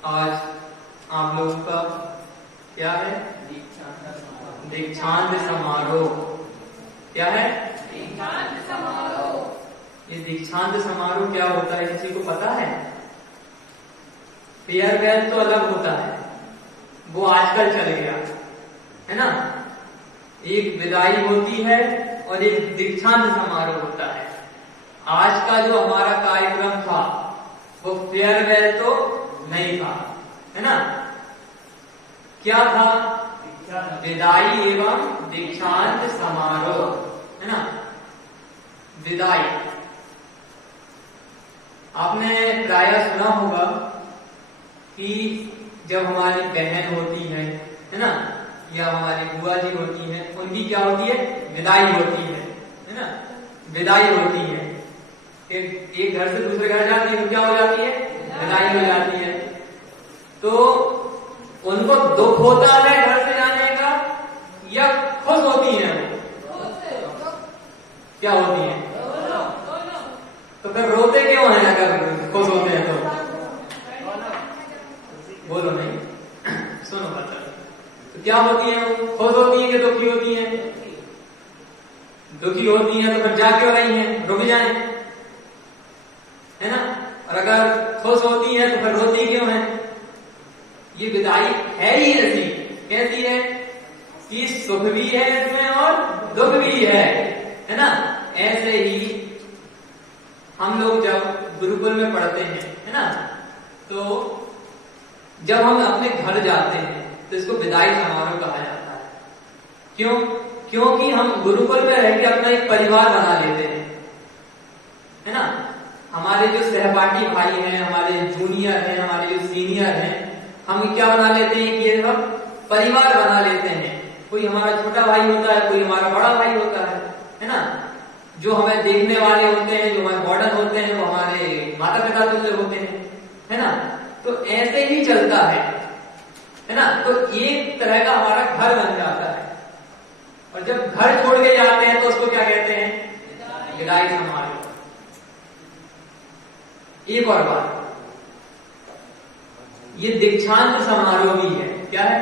आज आप लोगों का क्या है? दीक्षांत समारोह। क्या है? दीक्षांत समारोह। ये दीक्षांत समारोह क्या होता है, किसी को पता है? फेयरवेल तो अलग होता है, वो आजकल चल गया है ना। एक विदाई होती है और एक दीक्षांत समारोह होता है। आज का जो हमारा कार्यक्रम था वो फेयरवेल तो नहीं था, है ना। क्या था? विदाई एवं दीक्षांत समारोह, है ना। विदाई आपने प्रायः सुना होगा कि जब हमारी बहन होती है ना, या हमारी बुआ जी होती है, उनकी क्या होती है? विदाई होती है ना। विदाई होती है, एक घर से दूसरे घर जाती है तो क्या हो जाती है? विदाई हो जाती है। तो उनको दुख होता है घर से जाने का या खुश होती है? क्या होती है? तो फिर रोते क्यों है अगर खुश होते हैं तो? बोलो नहीं, सुनो बता। तो क्या होती है? वो खुश होती है कि दुखी होती है? दुखी होती है तो फिर जा क्यों रही है? रुक जाए, है ना। और अगर खुश होती है तो फिर रोती क्यों है? ये विदाई है ही ऐसी। कैसी है कि सुख भी है इसमें और दुख भी है ना। ऐसे ही हम लोग जब गुरुकुल में पढ़ते हैं, है ना, तो जब हम अपने घर जाते हैं तो इसको विदाई समारोह कहा जाता है। क्यों? क्योंकि हम गुरुकुल में रह के अपना एक परिवार बना लेते हैं, है ना। हमारे जो सहपाठी भाई हैं, हमारे जूनियर हैं, हमारे जो सीनियर हैं, हम क्या बना लेते हैं कि ये सब परिवार बना लेते हैं। कोई हमारा छोटा भाई होता है, कोई हमारा बड़ा भाई होता है ना। जो हमें देखने वाले होते हैं, जो हमारे मॉडर्न होते हैं, वो हमारे माता पिता तुल्य होते हैं, है ना। तो ऐसे ही चलता है ना। तो एक तरह का हमारा घर बन जाता है। और जब घर छोड़ के जाते हैं तो उसको क्या कहते हैं? विदाई समारोह। एक और बात, ये दीक्षांत समारोह भी है। क्या है?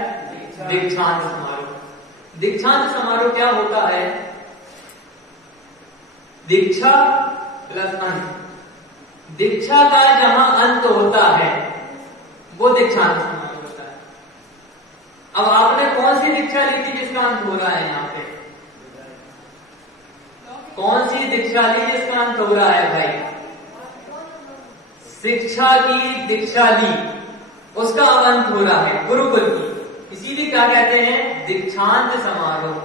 दीक्षांत समारोह। दीक्षांत समारोह क्या होता है? दीक्षा प्लस अंत। दीक्षा का जहां अंत होता है वो दीक्षांत समारोह होता है। अब आपने कौन सी दीक्षा ली थी जिसका अंत हो रहा है यहाँ पे? कौन सी दीक्षा ली जिसका अंत हो रहा है भाई? शिक्षा की दीक्षा ली, उसका अंत हो रहा है गुरुकुल की। इसीलिए क्या कहते हैं? दीक्षांत समारोह।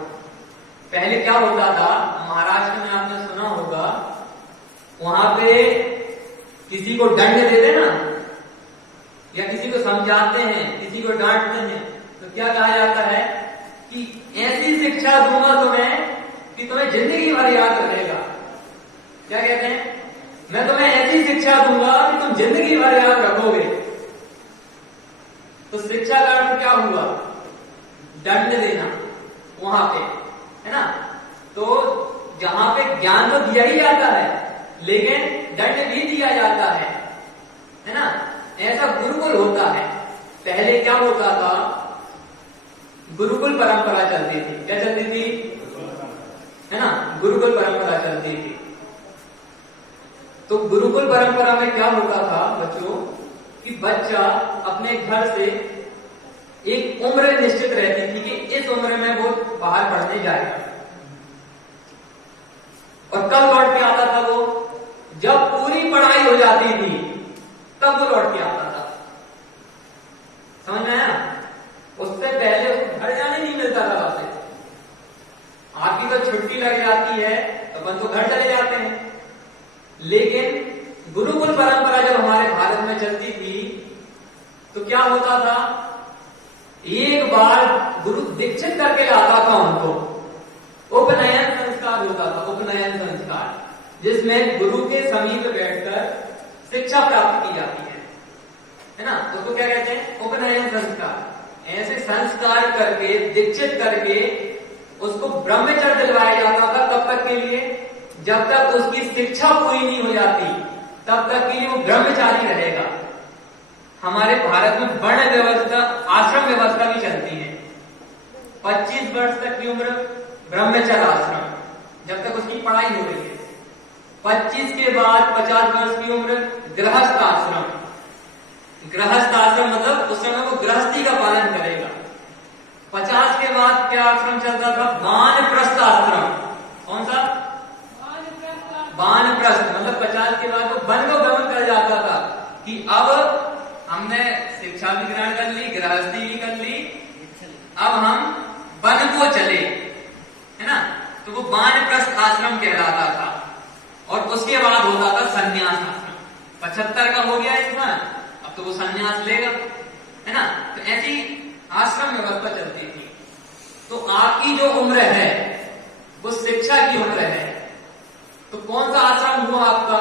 पहले क्या होता था महाराष्ट्र में, आपने सुना होगा, वहां पे किसी को दंड देते ना, या किसी को समझाते हैं, किसी को डांटते हैं, तो क्या कहा जाता है कि ऐसी शिक्षा दूंगा तुम्हें कि तुम्हें जिंदगी भर याद रहेगा। क्या कहते हैं? मैं तुम्हें ऐसी शिक्षा दूंगा कि तुम जिंदगी भर याद रखोगे। तो शिक्षा का अर्थ क्या हुआ? दंड देना वहां पे, है ना। तो जहां पे ज्ञान तो दिया ही जाता है लेकिन दंड भी दिया जाता है ना। ऐसा गुरुकुल होता है। पहले क्या होता था? गुरुकुल परंपरा चलती थी। क्या चलती थी? है ना, गुरुकुल परंपरा चलती थी। तो गुरुकुल परंपरा में क्या होता था बच्चों कि बच्चा अपने घर से एक उम्र निश्चित रहती थी कि इस उम्र में वो बाहर पढ़ने जाएगा। और कब लौट के आता था वो? जब पूरी पढ़ाई हो जाती थी तब वो लौट के आता था। समझ में आया? उससे पहले उसको घर जाने नहीं मिलता था वापस। आपकी तो छुट्टी लग जाती है तो अपन तो घर चले जाते हैं। लेकिन गुरुकुल परंपरा जब हमारे भारत में चलती थी तो क्या होता था? एक बार गुरु दीक्षित करके लाता था उनको। उपनयन संस्कार होता था, उपनयन संस्कार, जिसमें गुरु के समीप बैठकर शिक्षा प्राप्त की जाती है ना। उसको क्या कहते हैं? उपनयन संस्कार। ऐसे संस्कार करके, दीक्षित करके उसको ब्रह्मचर्य दिलवाया जाता था। कब तक के लिए? जब तक उसकी शिक्षा पूरी नहीं हो जाती तब तक के लिए वो ब्रह्मचारी रहेगा। हमारे भारत में वर्ण व्यवस्था, आश्रम व्यवस्था भी चलती है। 25 वर्ष तक की उम्र ब्रह्मचर्य आश्रम, जब तक उसकी पढ़ाई हो रही है। 25 के बाद 50 वर्ष की उम्र गृहस्थ आश्रम। गृहस्थ आश्रम मतलब उस समय वो गृहस्थी का पालन करेगा। 50 के बाद क्या आश्रम चलता था? वानप्रस्थ आश्रम। कौन सा? वानप्रस्थ मतलब 50 के बाद वो वन को गमन कर जाता था कि अब हमने शिक्षा भी ग्रहण कर ली, गृहस्थी भी कर ली, अब हम वन को चले, है ना। तो वो वानप्रस्थ आश्रम कहलाता था। और उसके बाद होता था संन्यास आश्रम। 75 का हो गया इंसान, अब तो वो संन्यास लेगा, है ना। तो ऐसी आश्रम व्यवस्था चलती थी। तो आपकी जो उम्र है वो शिक्षा की उम्र है। तो कौन सा आश्रम हुआ आपका?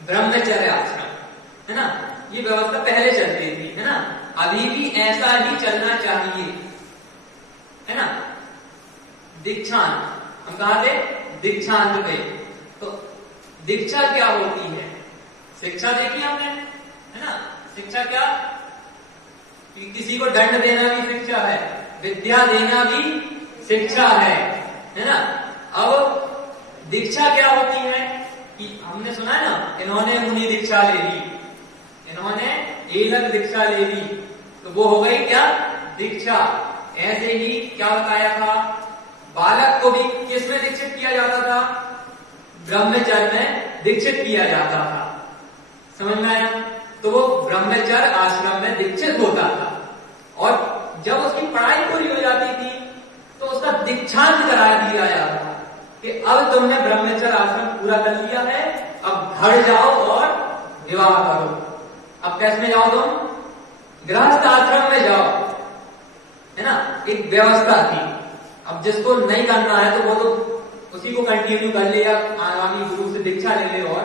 ब्रह्मचर्य आश्रम, है ना। ये व्यवस्था पहले चलती थी, है ना। अभी भी ऐसा ही चलना चाहिए, है ना। दीक्षांत, हम कहा थे दीक्षांत पे। तो दीक्षा क्या होती है? शिक्षा देखी हमने, है ना। शिक्षा क्या? कि किसी को दंड देना भी शिक्षा है, विद्या देना भी शिक्षा है ना। अब दीक्षा क्या होती है कि हमने सुना है ना, इन्होंने मुनि दीक्षा ले ली, इन्होंने एलक दीक्षा ले ली, तो वो हो गई क्या? दीक्षा। ऐसे ही क्या बताया था? बालक को भी किस में दीक्षित किया जाता था? ब्रह्मचर्य में दीक्षित किया जाता था। समझ में आया? तो वो ब्रह्मचर्य आश्रम में दीक्षित होता था। और जब उसकी पढ़ाई पूरी हो जाती थी तो उसका दीक्षांत करा दिया जाता था कि अब तुमने ब्रह्मचर्य आश्रम पूरा कर लिया है, अब घर जाओ और विवाह करो। अब कैसे में जाओ तुम? गृहस्थ आश्रम में जाओ, है ना। एक व्यवस्था थी। अब जिसको नहीं करना है तो वो तो उसी को कंटिन्यू कर ले या आगामी गुरु से दीक्षा ले ले, और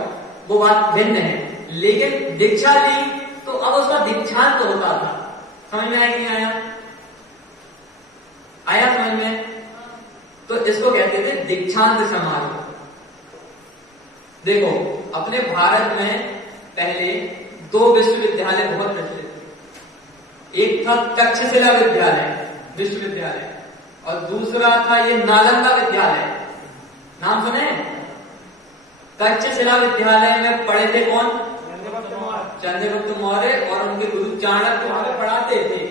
वो बात भिन्न है। लेकिन दीक्षा ली तो अब उसका दीक्षांत तो होता था। समझ में आया कि नहीं आया? आया समझ में? तो इसको कहते थे दीक्षांत समारोह। देखो, अपने भारत में पहले 2 विश्वविद्यालय बहुत प्रचलित थे। एक था तक्षशिला विद्यालय, विश्वविद्यालय, और दूसरा था ये नालंदा विद्यालय। नाम सुने? तक्षशिला विद्यालय में पढ़े थे कौन? चंद्रगुप्त मौर्य, और उनके गुरु चाणक्य वहां पे पढ़ाते थे।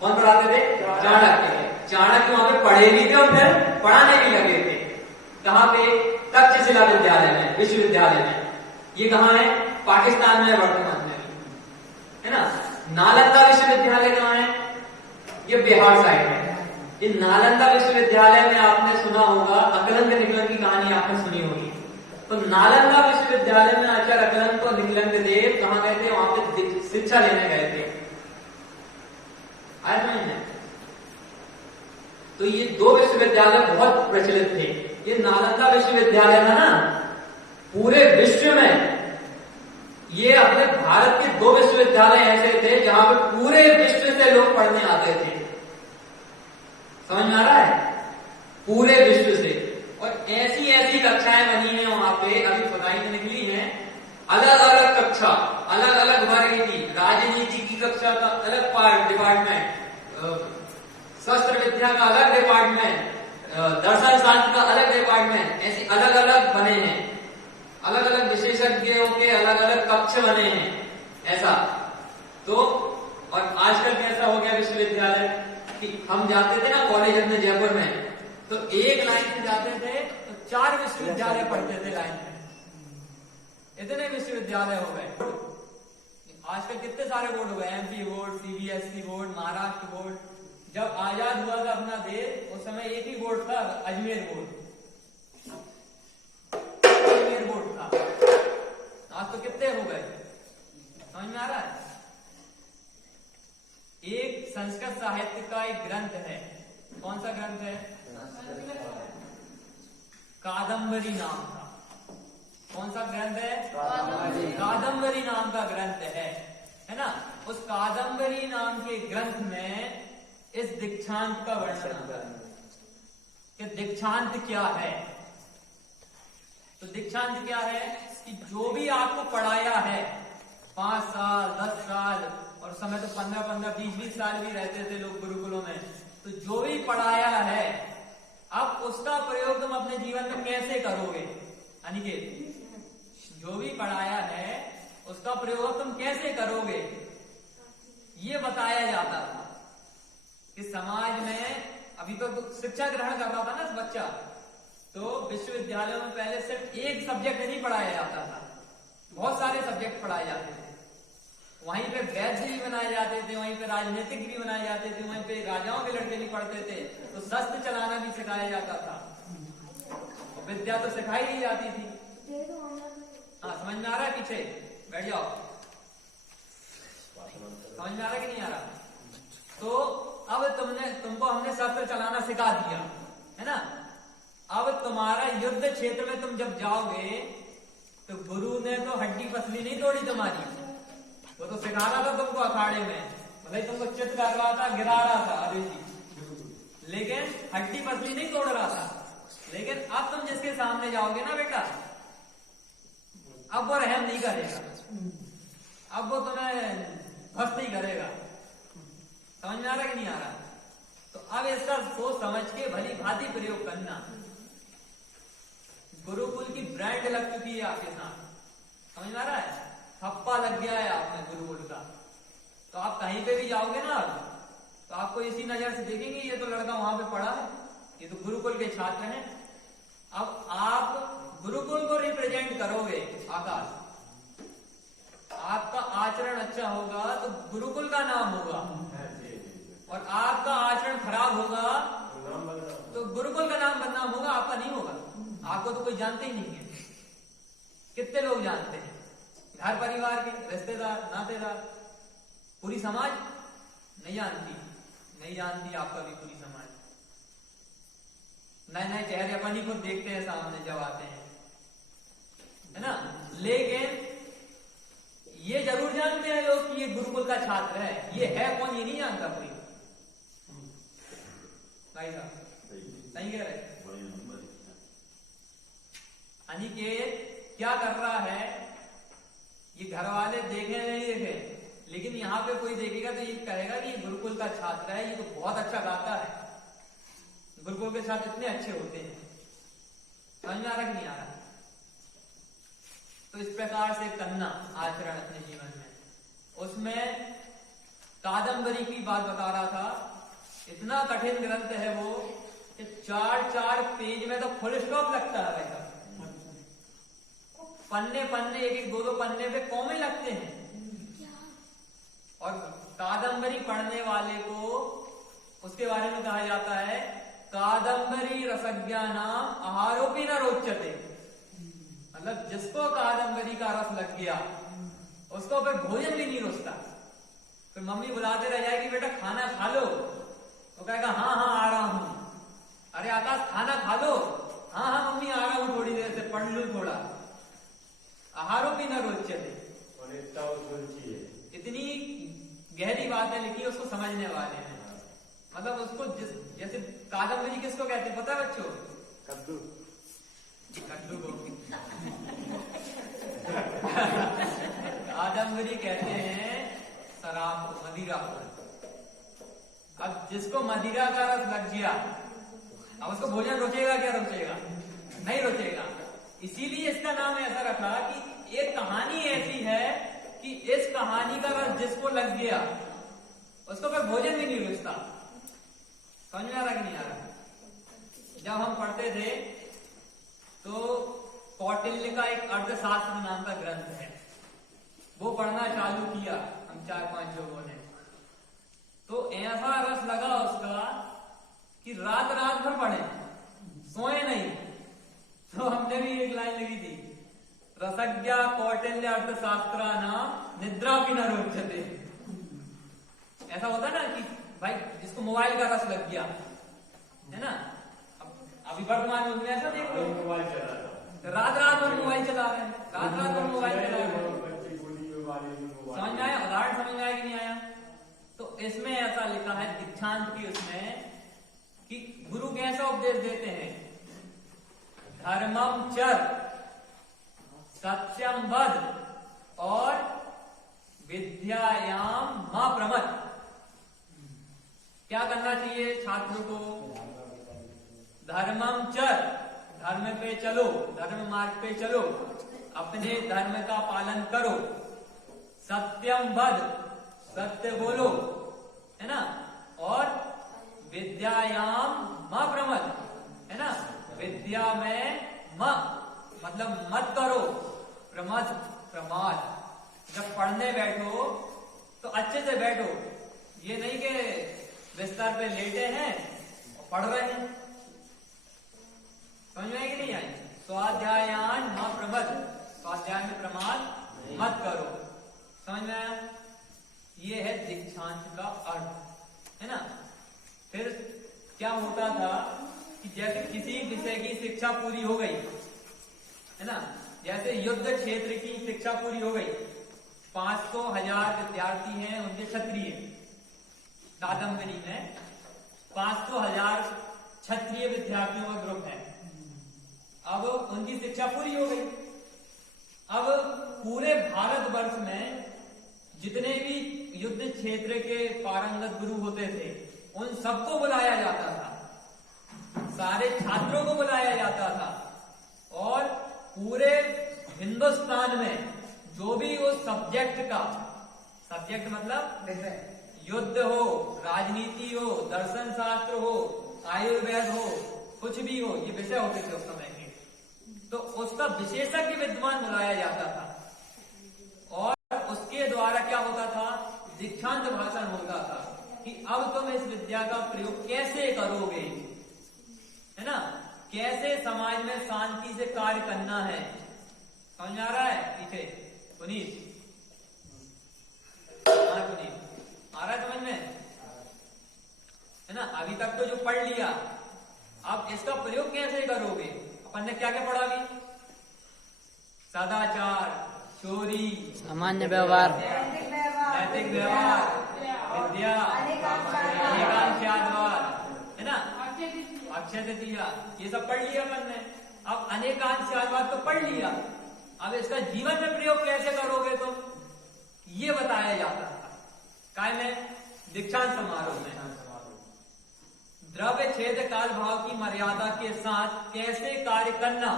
कौन पढ़ाते थे? चाणक्य। चाणक्य वहां पे पढ़े भी थे और फिर पढ़ाने भी लगे थे। कहां पे? तक्षशिला विद्यालय में, विश्वविद्यालय में। ये कहां है? पाकिस्तान में, वर्तमान में, है ना। नालंदा विश्वविद्यालय कहां है? ये बिहार साइड में। ये नालंदा विश्वविद्यालय में आपने सुना होगा, अकलंक निकलंक की कहानी आपने सुनी होगी। तो नालंदा विश्वविद्यालय में आचार्य अकलंक और निकलंक देव कहां गए थे? वहां पे शिक्षा लेने गए थे। आया समझ में? तो ये 2 विश्वविद्यालय बहुत प्रचलित थे। ये नालंदा विश्वविद्यालय था ना, पूरे विश्व में ये अपने भारत के 2 विश्वविद्यालय ऐसे थे जहां पे पूरे विश्व से लोग पढ़ने आते थे। समझ में आ रहा है? पूरे विश्व से। और ऐसी ऐसी कक्षाएं बनी हैं वहां पे, अभी पढ़ाई तो निकली है। अलग अलग कक्षा, अलग अलग वर्ग की। राजनीति की कक्षा का अलग डिपार्टमेंट, शस्त्र विद्या का अलग डिपार्टमेंट, दर्शन शास्त्र का अलग डिपार्टमेंट, ऐसे अलग अलग बने हैं। अलग अलग विशेषज्ञों के अलग अलग कक्ष बने हैं, ऐसा। तो और आजकल कैसा हो गया विश्वविद्यालय कि हम जाते थे ना कॉलेज अपने जयपुर में, तो एक लाइन से जाते थे तो 4 विश्वविद्यालय पढ़ते थे लाइन में। इतने विश्वविद्यालय हो गए। आजकल कितने सारे बोर्ड हो गए, MP board, CBSE board, Maharashtra board. जब आजाद हुआ था अपना देश, उस समय एक ही बोर्ड था, अजमेर बोर्ड। अजमेर बोर्ड था। आज तो कितने हो गए, समझ में आ रहा है? एक संस्कृत साहित्य का एक ग्रंथ है। कौन सा ग्रंथ है? कादंबरी नाम का। कौन सा ग्रंथ है? कादंबरी नाम का ग्रंथ है ना। उस कादंबरी नाम के ग्रंथ में इस दीक्षांत का वर्णन आता है कि दीक्षांत क्या है। तो दीक्षांत क्या है कि जो भी आपको पढ़ाया है 5 साल 10 साल और समय तो 15-15 20-20 साल भी रहते थे लोग गुरुकुलों में। तो जो भी पढ़ाया है अब उसका प्रयोग तुम अपने जीवन में कैसे करोगे अनिकेत? जो भी पढ़ाया है उसका प्रयोग तुम कैसे करोगे ये बताया जाता था कि समाज में अभी तो शिक्षा ग्रहण कर रहा था ना बच्चा, तो विश्वविद्यालयों में पहले सिर्फ एक सब्जेक्ट नहीं पढ़ाया जाता था, बहुत सारे सब्जेक्ट पढ़ाए जाते थे। वहीं पे वैद्य भी बनाए जाते थे, वहीं पे राजनीतिक भी बनाए जाते थे, वहीं पे राजाओं के लड़के भी पढ़ते थे, तो शस्त्र चलाना भी सिखाया जाता था। विद्या तो सिखाई नहीं जाती थी। हाँ, समझ में आ रहा है? पीछे बैठ जाओ। समझ में आ रहा है कि नहीं आ रहा? तो अब तुमको हमने शस्त्र चलाना सिखा दिया है ना। अब तुम्हारा युद्ध क्षेत्र में तुम जब जाओगे तो गुरु ने तो हड्डी पसली नहीं तोड़ी तुम्हारी, वो तो सिखा रहा था तुमको अखाड़े में, मतलब तुमको चित कर रहा था, गिरा रहा था अरे जी, लेकिन हड्डी पसली नहीं तोड़ रहा था। लेकिन अब तुम जिसके सामने जाओगे ना बेटा, अब वो रहम नहीं करेगा, अब वो तुम्हें ध्वस्त नहीं करेगा। समझ में आ रहा कि नहीं आ रहा? तो अब इसका सोच समझ के भली भांति प्रयोग करना। गुरुकुल की ब्रांड लग चुकी है आपके साथ, समझ में आ रहा है? ठप्पा लग गया है आपने गुरुकुल का। तो आप कहीं पे भी जाओगे ना तो आपको इसी नजर से देखेंगे, ये तो लड़का वहां पे पढ़ा है, ये तो गुरुकुल के छात्र हैं। अब आप गुरुकुल को रिप्रेजेंट करोगे आकाश, आपका आचरण अच्छा होगा तो गुरुकुल का नाम होगा, और आपका आचरण खराब होगा तो गुरुकुल का नाम बदनाम होगा, आपका नहीं होगा। आपको तो कोई जानते ही नहीं है। कितने लोग जानते हैं? घर परिवार के, रिश्तेदार, नातेदार, पूरी समाज नहीं जानती आपका भी पूरी समाज। नए नए चेहरे अपन ही खुद देखते हैं सामने जब आते हैं, है ना। लेकिन ये जरूर जानते हैं लोग कि ये गुरुकुल का छात्र है। ये है कौन ये नहीं जानता कोई। भाई साहब सही कह रहे? अनिकेत क्या कर रहा है, ये घर वाले देखे नहीं देखे, लेकिन यहाँ पे कोई देखेगा तो ये कहेगा कि ये गुरुकुल का छात्र है, ये तो बहुत अच्छा गाता है। गुरुकुल के छात्र इतने अच्छे होते हैं। समझ में आ रहा कि नहीं आ रहा? तो इस प्रकार से करना आचरण अपने जीवन में। उसमें कादम्बरी की बात बता रहा था, इतना कठिन ग्रंथ है वो कि 4-4 पेज में तो फुल स्टॉप लगता है भाई साहब। पन्ने 1-2 पन्ने पे कॉमे लगते हैं। और कादम्बरी पढ़ने वाले को उसके बारे में कहा जाता है कादम्बरी रसज्ञा नाम आहारोपी न रोचते। मतलब जिसको कादम्बरी का रस लग गया उसको फिर भोजन भी नहीं रुचता। फिर मम्मी बुलाते रह जाएगी, बेटा खाना खा लो, तो कहेगा हाँ आ रहा हूं। अरे आकाश खाना खा लो, हाँ मम्मी आ रहा हूं, थोड़ी देर से पढ़ लू थोड़ा। आहारों भी न रोचते। इतनी गहरी बातें लिखी उसको समझने वाले हैं। मतलब उसको जैसे कादम्बरी किसको कहते हैं पता है बच्चों? कद्दू को कादम्बरी कहते हैं शराब को, मदिरा को। अब जिसको मदिरा का रस लग गया, अब उसको भोजन रुचेगा क्या? रुचेगा नहीं रुचेगा। इसीलिए इसका नाम ऐसा रखा कि एक कहानी ऐसी है कि इस कहानी का रस जिसको लग गया उसको फिर भोजन भी नहीं रुचता। समझ में आ रहा कि नहीं आ रहा? जब हम पढ़ते थे तो कौटिल्य का एक अर्थशास्त्र नाम का ग्रंथ है, वो पढ़ना चालू किया हम 4-5 लोगों ने। तो ऐसा रस लगा उसका कि रात भर पढ़े, सोए नहीं। तो हमने भी एक लाइन लिखी थी, रसज्ञा कौटिल्य अर्थशास्त्र नाम निद्रा भी न रोचते। ऐसा होता ना कि भाई जिसको मोबाइल का रस लग गया है ना, अभी वर्तमान में ऐसा देख लो, रात भर मोबाइल चला रहे हैं, रात भर मोबाइल चला रहे हैं। समझ में आया? उदाहरण समझ में आया कि नहीं आया? तो इसमें ऐसा लिखा है दीक्षांत की उसमें कि गुरु कैसा उपदेश देते हैं, धर्मम चर, सत्यम वद और विद्यायाम मा प्रमथ। क्या करना चाहिए छात्र को? धर्मम चर, धर्म पे चलो, धर्म मार्ग पे चलो, अपने धर्म का पालन करो। सत्यम वद, सत्य बोलो, है ना। और विद्यायाम मा प्रमथ, है ना। विद्या में मतलब मत करो, प्रमथ प्रमाद। जब पढ़ने बैठो तो अच्छे से बैठो, ये नहीं कि बिस्तर पे लेटे हैं और पढ़ रहे हैं। समझ में आई कि नहीं आई? स्वाध्यायान मा प्रमथ, स्वाध्याय में प्रमाद मत करो। समझ में आया? ये है दीक्षांत का अर्थ, है ना। फिर क्या होता था कि जैसे किसी विषय की शिक्षा पूरी हो गई, है ना, जैसे युद्ध क्षेत्र की शिक्षा पूरी हो गई, 500,000 विद्यार्थी हैं, उनके क्षत्रिय कादम्बरी में 500,000 क्षत्रिय विद्यार्थियों का ग्रुप है। अब उनकी शिक्षा पूरी हो गई। अब पूरे भारतवर्ष में जितने भी युद्ध क्षेत्र के पारंगत गुरु होते थे, उन सबको बुलाया जाता था, सारे छात्रों को बुलाया जाता था, और पूरे हिंदुस्तान में जो भी उस सब्जेक्ट का, सब्जेक्ट मतलब युद्ध हो, राजनीति हो, दर्शन शास्त्र हो, आयुर्वेद हो, कुछ भी हो, ये विषय होते थे उस समय के, तो उसका विशेषज्ञ विद्वान बुलाया जाता था। और उसके द्वारा क्या होता था? दीक्षांत भाषण होता था कि अब तुम इस विद्या का प्रयोग कैसे करोगे, है ना, कैसे समाज में शांति से कार्य करना है। समझ में आ रहा है? पीछे पुनीत, हाँ पुनीत, आ रहा है समझ में, है ना। अभी तक तो जो पढ़ लिया, अब इसका प्रयोग कैसे करोगे? अपन ने क्या क्या पढ़ा अभी? सदाचार, चोरी, सामान्य व्यवहार, नैतिक व्यवहार, विद्या, अनेकांशवाद, है ना, अक्षय तृतीया, ये सब पढ़ लिया अपन ने। अब अनेकांशवाद तो पढ़ लिया, अब इसका जीवन में प्रयोग कैसे करोगे तुम, ये बताया जाता था। काय में? दीक्षांत समारोह में। द्रव्य छेद काल भाव की मर्यादा के साथ कैसे कार्य करना,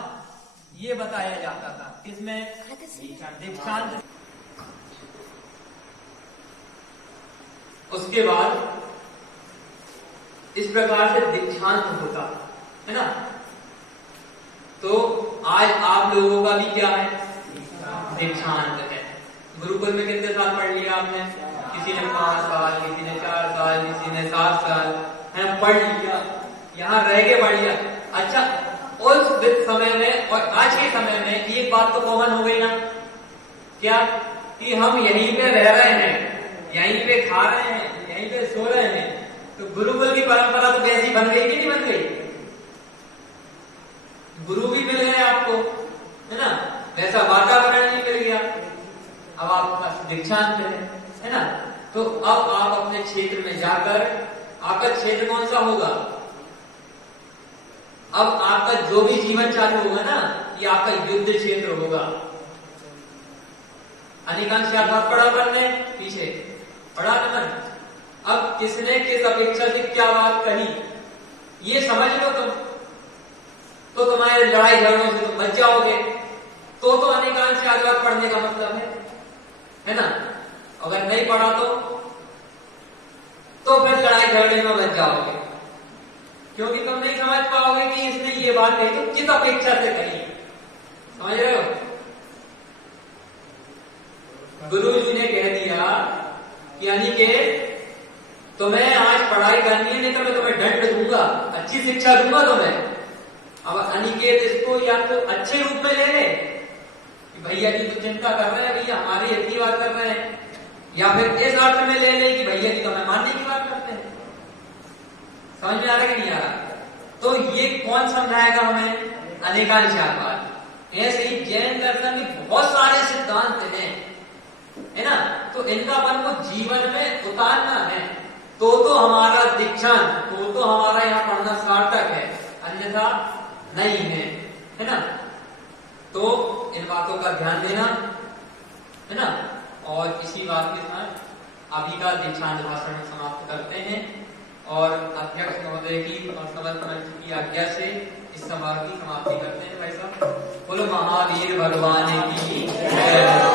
ये बताया जाता था। किसमें? दीक्षांत। उसके बाद इस प्रकार से दीक्षांत होता है ना। तो आज आप लोगों का भी क्या है? दीक्षांत है। गुरुकुल में कितने साल पढ़ लिया आपने? किसी ने 5 साल, किसी ने 4 साल, किसी ने 7 साल, है, पढ़ लिया, यहाँ रह के पढ़ लिया। अच्छा, उस समय में और आज के समय में एक बात तो कॉमन हो गई ना, क्या? कि हम यहीं पे रह रहे हैं, यहीं पे खा रहे हैं, यहीं पे सो रहे हैं। तो गुरुकुल की परंपरा तो वैसी बन गई कि नहीं बन गई? गुरु भी मिल गए आपको, है ना, वैसा वातावरण भी मिल गया। अब आपका दीक्षांत है ना। तो अब आप अपने क्षेत्र में जाकर, आपका क्षेत्र कौन सा होगा? अब आपका जो भी जीवन चालू होगा ना, ये आपका युद्ध क्षेत्र होगा। अनेकांशवाद पढ़ा करने पीछे पढ़ा नमन। अब किसने किस अपेक्षा से क्या बात कही, ये समझ लो तुम, तो तुम्हारे लड़ाई झगड़ों से तुम बच जाओगे। तो अनेकांशवाद पढ़ने का मतलब है ना। अगर नहीं पढ़ा तो फिर लड़ाई झगड़े में बच जाओगे, क्योंकि तुम नहीं समझ पाओगे कि इसने ये बात कही तो किस अपेक्षा से कही। समझ रहे हो? गुरु जी ने कह दिया कि अनिकेत, तुम्हें आज पढ़ाई करनी है, नहीं तो मैं तुम्हें दंड दूंगा, अच्छी शिक्षा दूंगा तुम्हें। अब अनिकेत इसको या तो अच्छे रूप में ले ले कि भैया जी तो चिंता कर रहे हैं, भैया हमारी इतनी बात कर रहे हैं, या फिर इस अर्थ में ले ले कि भैया जी तो हमें मानने की बात करते हैं। समझ में आ रहा है कि नहीं आ रहा? तो ये कौन समझाएगा हमें? अनेकांशवाद। ऐसे ही जैन दर्शन के बहुत सारे सिद्धांत हैं, है ना। तो इनका अपन को जीवन में उतारना है, तो हमारा दीक्षांत, तो हमारा यहाँ पढ़ना सार्थक है, अन्यथा नहीं है ना। तो इन बातों का ध्यान देना, है ना। और इसी बात के साथ अभी का दीक्षांत भाषण समाप्त करते हैं और अध्यक्ष महोदय की और समस्त मंच की आज्ञा से इस समारोह की समाप्ति करते हैं। भाई साहब, बोलो महावीर भगवान की जय।